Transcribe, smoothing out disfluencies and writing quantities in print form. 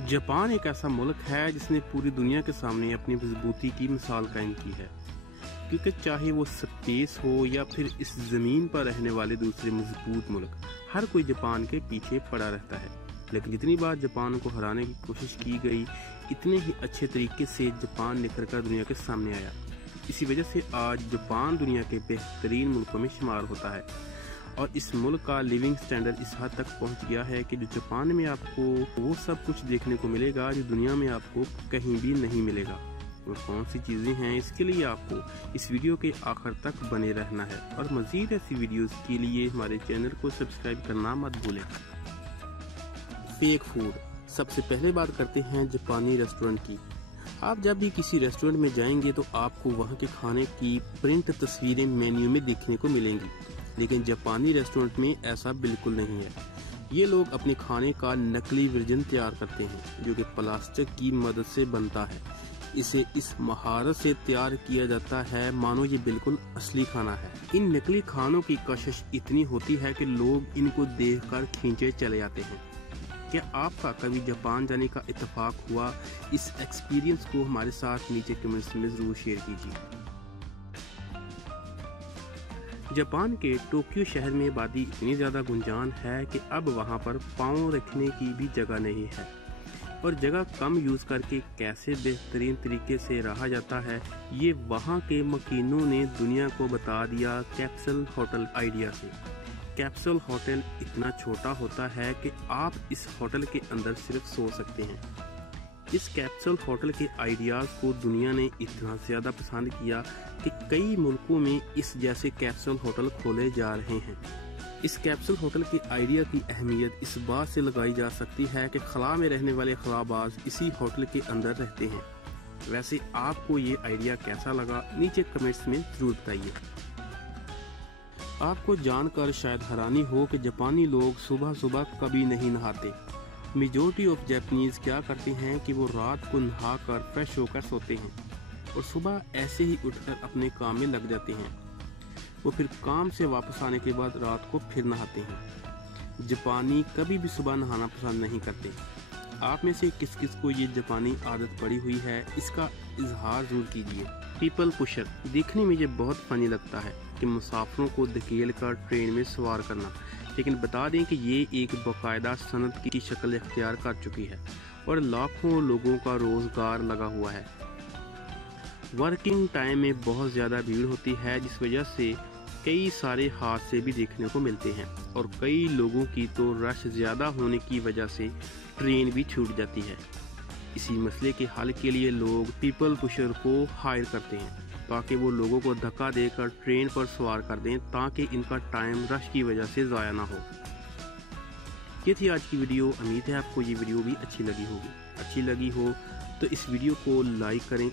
Japan एक ऐसा मुल्क है जिसने पूरी दुनिया के सामने अपनी मजबूती की मिसाल कायम की है, क्योंकि चाहे वो स्पेस हो या फिर इस ज़मीन पर रहने वाले दूसरे मजबूत मुल्क, हर कोई जापान के पीछे पड़ा रहता है। लेकिन जितनी बार जापान को हराने की कोशिश की गई, इतने ही अच्छे तरीके से जापान निखर कर दुनिया के सामने आया। इसी वजह से आज जापान दुनिया के बेहतरीन मुल्कों में शुमार होता है और इस मुल्क का लिविंग स्टैंडर्ड इस हद तक पहुंच गया है कि जो जापान में आपको वो सब कुछ देखने को मिलेगा जो दुनिया में आपको कहीं भी नहीं मिलेगा। वो कौन सी चीज़ें हैं, इसके लिए आपको इस वीडियो के आखिर तक बने रहना है और मज़ीद ऐसी वीडियोस के लिए हमारे चैनल को सब्सक्राइब करना मत भूलें। Fake food. सबसे पहले बात करते हैं जापानी रेस्टोरेंट की। आप जब भी किसी रेस्टोरेंट में जाएंगे तो आपको वहाँ के खाने की प्रिंट तस्वीरें मेन्यू में देखने को मिलेंगी, लेकिन जापानी रेस्टोरेंट में ऐसा बिल्कुल नहीं है। ये लोग अपने खाने का नकली वर्जन तैयार करते हैं जो कि प्लास्टिक की मदद से बनता है। इसे इस महारत से तैयार किया जाता है मानो ये बिल्कुल असली खाना है। इन नकली खानों की कशिश इतनी होती है कि लोग इनको देखकर खींचे चले जाते हैं। क्या आपका कभी जापान जाने का इत्तेफाक हुआ? इस एक्सपीरियंस को हमारे साथ नीचे कमेंट्स में ज़रूर शेयर कीजिए। जापान के टोक्यो शहर में आबादी इतनी ज़्यादा गुंजान है कि अब वहाँ पर पाँव रखने की भी जगह नहीं है, और जगह कम यूज़ करके कैसे बेहतरीन तरीके से रहा जाता है ये वहाँ के मकीनों ने दुनिया को बता दिया कैप्सूल होटल आइडिया से। कैप्सूल होटल इतना छोटा होता है कि आप इस होटल के अंदर सिर्फ सो सकते हैं। इस कैप्सूल होटल के आइडियाज़ को दुनिया ने इतना ज़्यादा पसंद किया कि कई मुल्कों में इस जैसे कैप्सूल होटल खोले जा रहे हैं। इस कैप्सूल होटल के आइडिया की अहमियत इस बात से लगाई जा सकती है कि खला में रहने वाले खलाबाज इसी होटल के अंदर रहते हैं। वैसे आपको ये आइडिया कैसा लगा, नीचे कमेंट्स में ज़रूर बताइए। आपको जानकर शायद हैरानी हो कि जापानी लोग सुबह सुबह कभी नहीं नहाते। मेजॉरिटी ऑफ जापानीज क्या करते हैं कि वो रात को नहा कर फ्रेश होकर सोते हैं और सुबह ऐसे ही उठकर अपने काम में लग जाते हैं। वो फिर काम से वापस आने के बाद रात को फिर नहाते हैं। जापानी कभी भी सुबह नहाना पसंद नहीं करते। आप में से किस किस को ये जापानी आदत पड़ी हुई है, इसका इजहार जरूर कीजिए। People pusher. देखने में ये बहुत फनी लगता है कि मुसाफिरों को धकेल कर ट्रेन में सवार करना, लेकिन बता दें कि ये एक बाकायदा सनत की शक्ल इख्तियार कर चुकी है और लाखों लोगों का रोजगार लगा हुआ है। वर्किंग टाइम में बहुत ज़्यादा भीड़ होती है, जिस वजह से कई सारे हादसे भी देखने को मिलते हैं और कई लोगों की तो रश ज़्यादा होने की वजह से ट्रेन भी छूट जाती है। इसी मसले के हल के लिए लोग पीपल पुशर को हायर करते हैं ताकि वो लोगों को धक्का देकर ट्रेन पर सवार कर दें, ताकि इनका टाइम रश की वजह से ज़ाया ना हो। ये थी आज की वीडियो। उम्मीद है आपको ये वीडियो भी अच्छी लगी होगी। अच्छी लगी हो तो इस वीडियो को लाइक करें,